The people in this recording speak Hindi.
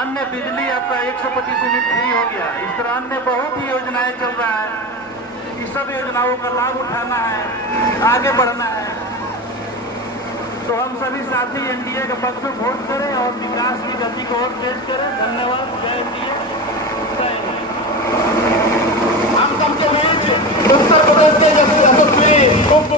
अन्य बिजली आपका 125 यूनिट फ्री हो गया। इस तरह अन्य बहुत ही योजनाएं चल रहा है। इस सब योजनाओं का लाभ उठाना है, आगे बढ़ना है। तो हम सभी साथी एनडीए के पक्ष में वोट करें और विकास की गति को और तेज करें। धन्यवाद। जय एनडीए, जय हिंद। हम सबके बीच उत्तर प्रदेश के यशस्वी उप